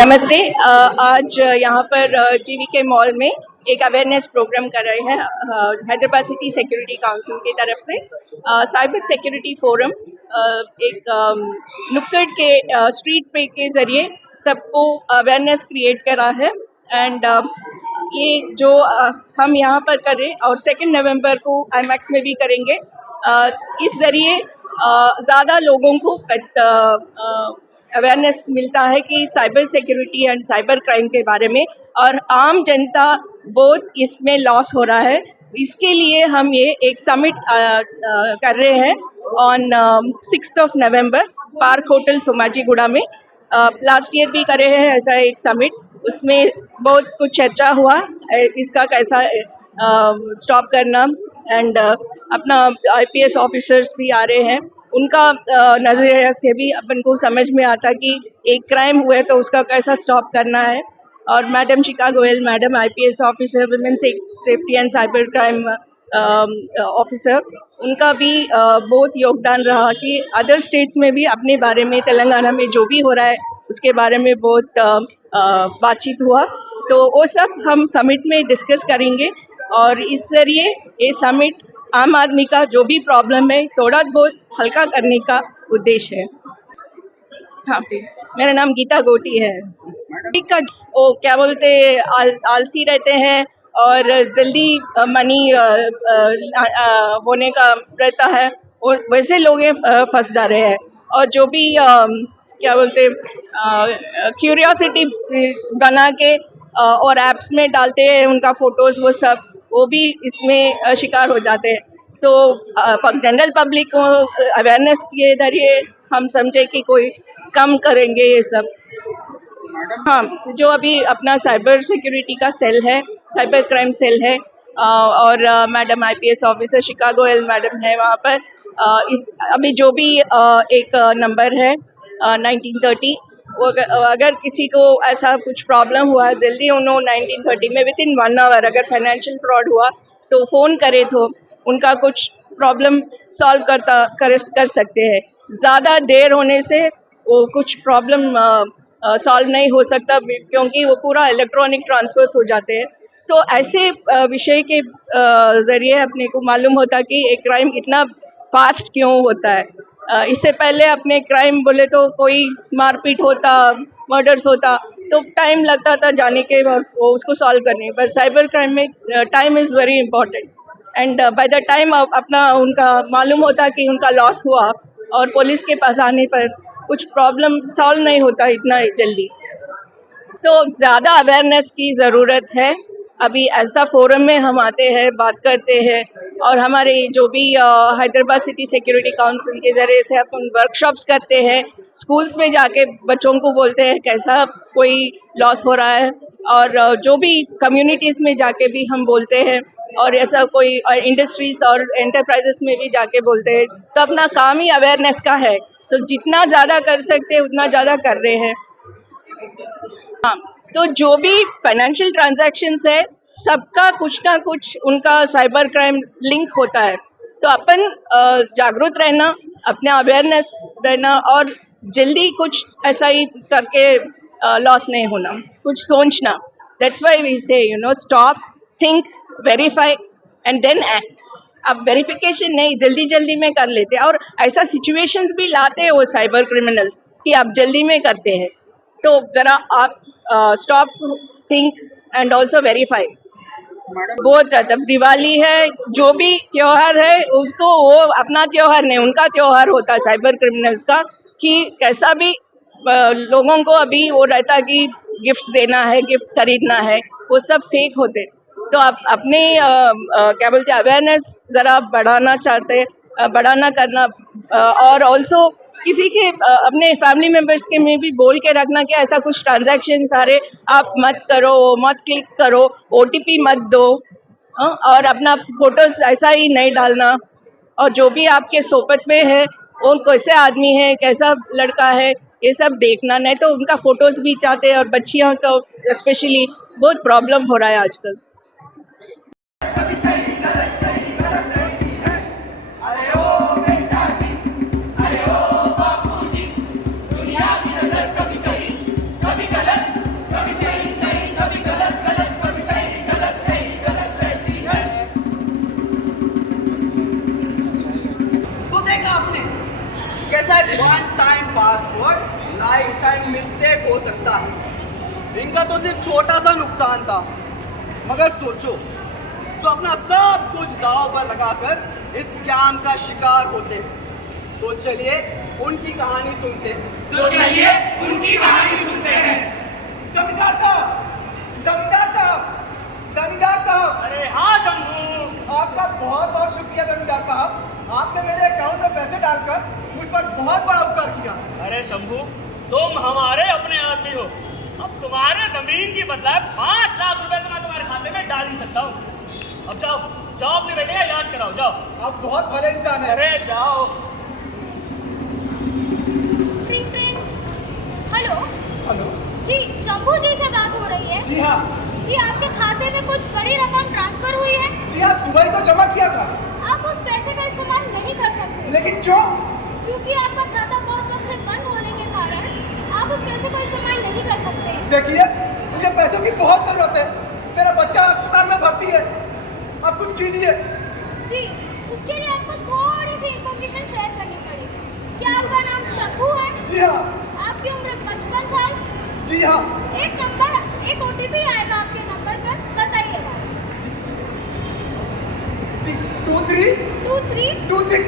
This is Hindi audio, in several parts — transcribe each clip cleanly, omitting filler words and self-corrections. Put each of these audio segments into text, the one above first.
नमस्ते। आज यहाँ पर जीवीके मॉल में एक अवेयरनेस प्रोग्राम कर रहे हैं हैदराबाद सिटी सिक्योरिटी काउंसिल की तरफ से। साइबर सिक्योरिटी फोरम एक नुक्कड़ के स्ट्रीट पे के जरिए सबको अवेयरनेस क्रिएट करा है। एंड ये जो हम यहाँ पर करें और 2 नवंबर को आईमैक्स में भी करेंगे। इस जरिए ज़्यादा लोगों को अवेयरनेस मिलता है कि cyber security and cyber crime के बारे में, और आम जनता बहुत इसमें लॉस हो रहा है। इसके लिए हम ये एक समिट कर रहे हैं on 6 November Park Hotel Somajiguda में। लास्ट ईयर भी करे हैं ऐसा एक समिट, उसमें बहुत कुछ चर्चा हुआ इसका कैसा स्टॉप करना। एंड अपना आईपीएस ऑफिसर्स भी आ रहे हैं, उनका नजरिया से भी अपन को समझ में आता कि एक क्राइम हुआ तो उसका कैसा स्टॉप करना है। और मैडम शिका Goyal madam IPS officer women safety and cyber crime officer, उनका भी बहुत योगदान रहा कि अदर स्टेट्स में भी अपने बारे में तेलंगाना में जो भी हो रहा है उसके बारे में बहुत बातचीत हुआ। तो वो सब हम समिट में डिस्कस करेंगे और इस जरिए ये समिट आम आदमी का जो भी प्रॉब्लम है थोड़ा बहुत हल्का करने का उद्देश्य है। हाँ जी, मेरा नाम गीता गोटी है। का वो क्या बोलते आलसी रहते हैं और जल्दी मनी होने का रहता है, और वैसे लोग फंस जा रहे हैं। और जो भी क्या बोलते क्यूरियोसिटी बना के और एप्स में डालते हैं उनका फोटोज, वो भी इसमें शिकार हो जाते हैं। तो जनरल पब्लिक को अवेयरनेस के जरिए हम समझे कि कोई कम करेंगे ये सब। हाँ, जो अभी अपना साइबर सिक्योरिटी का सेल है, साइबर क्राइम सेल है, और मैडम आईपीएस ऑफिसर शिका गोयल मैडम है वहाँ पर। इस अभी जो भी एक नंबर है 1930, वो अगर किसी को ऐसा कुछ प्रॉब्लम हुआ जल्दी उन्होंने 1930 में विद इन 1 आवर अगर फाइनेंशियल फ्रॉड हुआ तो फ़ोन करे तो उनका कुछ प्रॉब्लम सॉल्व कर सकते हैं। ज़्यादा देर होने से वो कुछ प्रॉब्लम सॉल्व नहीं हो सकता क्योंकि वो पूरा इलेक्ट्रॉनिक ट्रांसफर्स हो जाते हैं। सो ऐसे विषय के ज़रिए अपने को मालूम होता कि एक क्राइम इतना फास्ट क्यों होता है। इससे पहले अपने क्राइम बोले तो कोई मारपीट होता, मर्डर्स होता तो टाइम लगता था जाने के और उसको सॉल्व करने, पर साइबर क्राइम में time is very important. And by the time अपना उनका मालूम होता कि उनका लॉस हुआ और पुलिस के पास आने पर कुछ प्रॉब्लम सॉल्व नहीं होता इतना जल्दी। तो ज़्यादा अवेयरनेस की ज़रूरत है। अभी ऐसा फोरम में हम आते हैं, बात करते हैं, और हमारे जो भी हैदराबाद सिटी सिक्योरिटी काउंसिल के ज़रिए से अपन वर्कशॉप्स करते हैं, स्कूल्स में जाके बच्चों को बोलते हैं कैसा कोई लॉस हो रहा है, और जो भी कम्युनिटीज़ में जाके भी हम बोलते हैं, और ऐसा कोई इंडस्ट्रीज और एंटरप्राइजेस में भी जाके बोलते हैं। तो अपना काम ही अवेयरनेस का है, तो जितना ज़्यादा कर सकते हैं उतना ज़्यादा कर रहे हैं। हाँ, तो जो भी फाइनेंशियल ट्रांजैक्शंस है सबका कुछ ना कुछ उनका साइबर क्राइम लिंक होता है। तो अपन जागरूक रहना, अपने अवेयरनेस रहना, और जल्दी कुछ ऐसा ही करके लॉस नहीं होना, कुछ सोचना। That's why we say stop, think, verify and then act. अब वेरिफिकेशन नहीं, जल्दी जल्दी में कर लेते हैं, और ऐसा सिचुएशंस भी लाते हैं वो साइबर क्रिमिनल्स कि आप जल्दी में करते हैं। तो जरा आप stop, think and also verify. बहुत ज़्यादा दिवाली है, जो भी त्योहार है उसको वो अपना त्योहार नहीं, उनका त्योहार होता है साइबर क्रिमिनल्स का, कि कैसा भी लोगों को अभी वो रहता कि गिफ्ट्स देना है, गिफ्ट्स खरीदना है, वो सब फेक होते। तो आप अपने क्या बोलते अवेयरनेस ज़रा बढ़ाना चाहते, बढ़ाना करना, और ऑल्सो किसी के अपने फैमिली मेम्बर्स के में भी बोल के रखना कि ऐसा कुछ ट्रांजैक्शन सारे आप मत करो, मत क्लिक करो, ओटीपी मत दो, और अपना फोटोज ऐसा ही नहीं डालना। और जो भी आपके सोबत में है वो कैसे आदमी है, कैसा लड़का है, ये सब देखना, नहीं तो उनका फोटोज भी चाहते हैं। और बच्चियों को स्पेशली बहुत प्रॉब्लम हो रहा है आजकल। अरे ओ बापूजी, दुनिया की नजर कभी सही कभी गलत सकता है। इनका तो सिर्फ छोटा सा नुकसान था, मगर सोचो, जो अपना सब कुछ दांव पर लगाकर इस स्कैम का शिकार होते हैं। तो चलिए उनकी कहानी सुनते हैं। जमींदार साहब, जमींदार साहब, जमींदार साहब। अरे हाँ शंभू, आपका बहुत बहुत शुक्रिया जमींदार साहब। आपने मेरे अकाउंट में पैसे डालकर मुझ पर बहुत बड़ा उपकार किया। अरे शंभू, तुम हमारे अपने आदमी हो। अब तुम्हारे जमीन की बदला 5 लाख रुपए तो मैं तुम्हारे खाते में डाल नहीं सकता हूँ। अब जाओ जाओ, अपने बेटे का इलाज कराओ, जाओ। आप बहुत भले इंसान हैं। अरे जाओ। ट्रिंग ट्रिंग। Hello hello. जी, शंभू जी से बात हो रही है? जी हाँ। जी, आपके खाते में कुछ बड़ी रकम ट्रांसफर हुई है? जी हाँ, सुबह ही तो जमा किया था। आप उस पैसे का इस्तेमाल नहीं कर सकते। लेकिन क्यों? क्योंकि आपका खाता बहुत कम से बंद होने के कारण आप उस पैसे को इस्तेमाल नहीं कर सकते। देखिए, मुझे पैसों की बहुत जरूरत है। मेरा बच्चा अस्पताल में भर्ती है। आप कुछ कीजिए। जी, उसके लिए आपको थोड़ी सी इंफॉर्मेशन शेयर करनी पड़ेगी। क्या आपका नाम शंभू है? जी हाँ। आपकी उम्र 55 साल? जी हाँ। एक OTP आएगा आपके नंबर पर, बताइएगा। जी, 2326।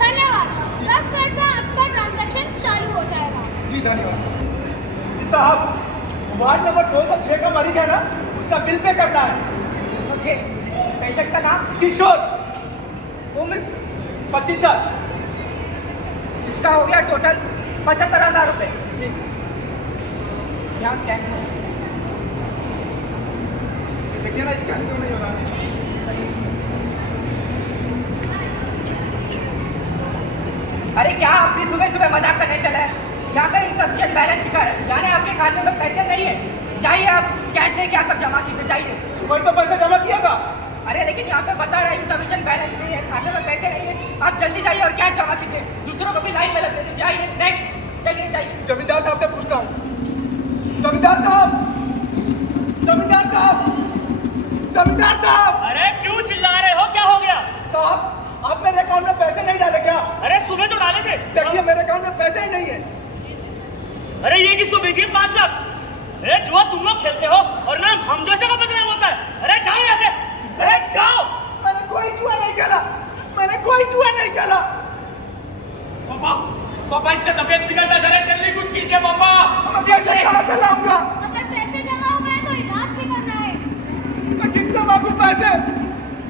धन्यवाद। 10 मिनट में आपका ट्रांजैक्शन चालू हो जाएगा। जी धन्यवाद। जी साहब, वार्ड नंबर 206 का मरीज है ना, उसका बिल पे करना है। 206। पेशेंट का नाम? किशोर, उम्र? 25 साल। इसका हो गया टोटल 75,000 रुपये। जी। यहाँ स्कैन करो। देखिए ना, इसका क्यों नहीं हो रहा है? अरे क्या आप भी सुबह सुबह मजाक करने चले हैं? यहाँ पे इंसफिशिएंट बैलेंस दिखा है, यानी आपके खाते में पैसे नहीं है। जाइए, आप कैश लेके आकर जमा कीजिए, जाइए। सुबह ही तो पैसे जमा किया था। अरे लेकिन यहाँ पे बता रहा है इंसफिशिएंट बैलेंस नहीं है, खाते में पैसे नहीं है। आप जल्दी जाइए और कैश जमा कीजिए, दूसरों को भी लाइन में लग दीजिए। जाइए, नेक्स्ट, चलिए जाइए। जमींदार साहब से पूछता हूँ। जमींदार साहब, जमींदार साहब, जमींदार साहब। अरे क्यों चिल्ला रहे हो, क्या हो गया? साहब, आप मेरे अकाउंट में पैसे नहीं डाले क्या? अरे सुबह तो डाले थे। देखिए, मेरे अकाउंट में पैसे ही नहीं है। अरे ये किसको भेजिए 5 लाख? अरे जुआ तुम लोग खेलते हो और नाम हम जैसे का बदनाम होता है। अरे जाओ यहाँ से, अरे जाओ। मैंने कोई जुआ नहीं खेला, मैंने कोई जुआ नहीं खेला। पापा, पापा इसका तबीयत बिगड़ता जा रहा है, जल्दी कुछ कीजिए पापा। मैं पैसे कहाँ से लाऊंगा? अगर पैसे जमा हो गए तो इलाज भी करना है। मैं किससे मांगू पैसे?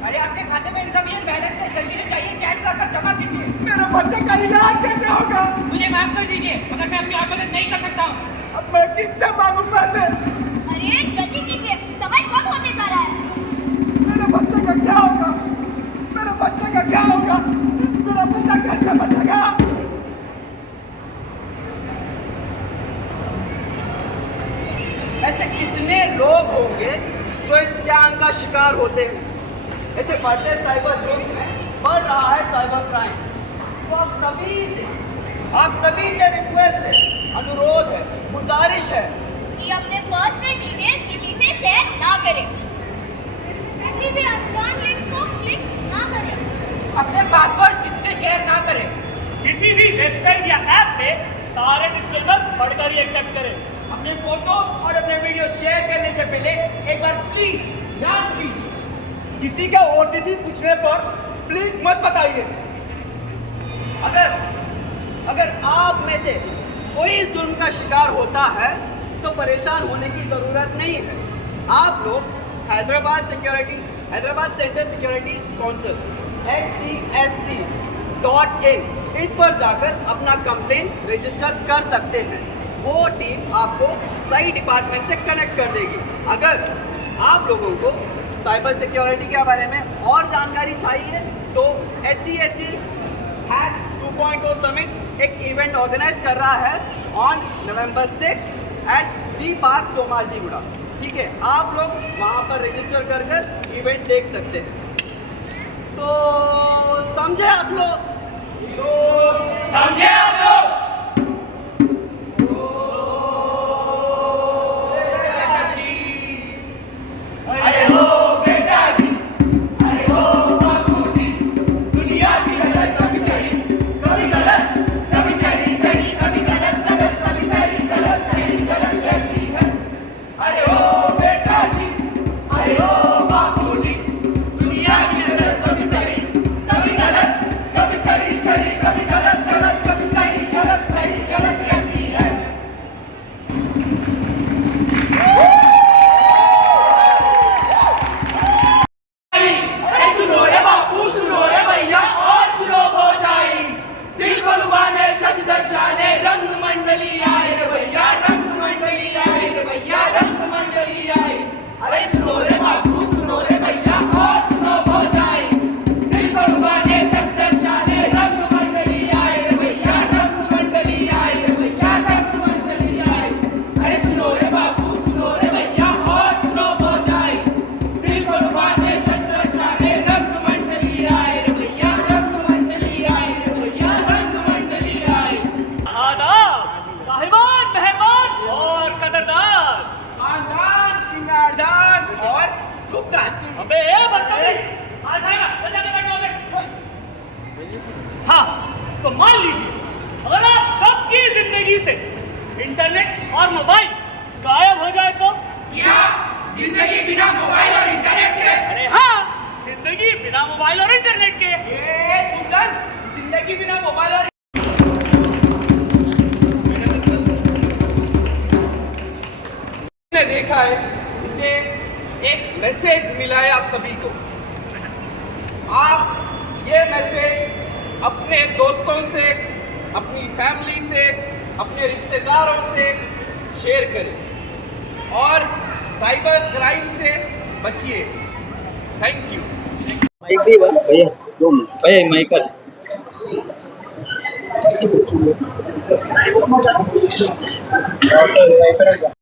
अरे आपके खाते में इंसफिशिएंट बैलेंस है, जल्दी से जाइए, कैश लाकर जमा कीजिए। मेरे बच्चे का इलाज कैसे होगा? मुझे माफ कर दीजिए, मगर मैं आपकी और मदद नहीं कर सकता हूँ। अब मैं किससे मांगू पैसे? अरे जल्दी कीजिए, समय कम होते जा रहा है। मेरे बच्चे का क्या होगा? मेरे बच्चे का क्या होगा? मेरा बच्चा कैसे बचेगा? ऐसे कितने लोग होंगे जो इस स्कैम का शिकार होते हैं। ऐसे बढ़ते साइबर युग में बढ़ रहा है साइबर क्राइम। तो आप सभी से रिक्वेस्ट है, अनुरोध है, गुजारिश है कि अपने पर्सनल डिटेल्स किसी से शेयर ना करें। किसी भी अनजान लिंक को क्लिक ना करें। अपने पासवर्ड किसी से शेयर ना करें। किसी भी वेबसाइट या ऐप पे सारे डिस्क्लेमर पढ़कर ही एक्सेप्ट करें। अपने फोटोज और अपने वीडियो शेयर करने से पहले एक बार प्लीज जांच कीजिए। किसी का OTP पूछने पर प्लीज मत बताइए। अगर आप में से कोई जुल्म का शिकार होता है तो परेशान होने की जरूरत नहीं है। आप लोग Hyderabad central security council HCSC.in इस पर जाकर अपना कंप्लेन रजिस्टर कर सकते हैं। वो टीम आपको सही डिपार्टमेंट से कनेक्ट कर देगी। अगर आप लोगों को साइबर सिक्योरिटी के बारे में और जानकारी चाहिए तो HCSC हैक 2.0 समिट एक इवेंट ऑर्गेनाइज कर रहा है on November 6 at the park Somajiguda. ठीक है, आप लोग वहाँ पर रजिस्टर कर इवेंट देख सकते हैं। तो समझे आप लोग? समझे आप लोग? अरे हो बेटा जी, अरे हो बापू जी, दुनिया की नजर कभी सही कभी गलत, कभी सही सही कभी गलत गलत, कभी सही गलत सही। मान लीजिए अगर आप सबकी जिंदगी से इंटरनेट और मोबाइल गायब हो जाए तो? क्या जिंदगी बिना मोबाइल और इंटरनेट के? अरे हाँ, जिंदगी बिना मोबाइल और इंटरनेट के। ये चुगन, जिंदगी बिना मोबाइल और ने देखा है, इसे एक मैसेज मिला है आप सभी को। आप ये मैसेज अपने दोस्तों से, अपनी फैमिली से, अपने रिश्तेदारों से शेयर करें और साइबर क्राइम से बचिए। Thank you. भैया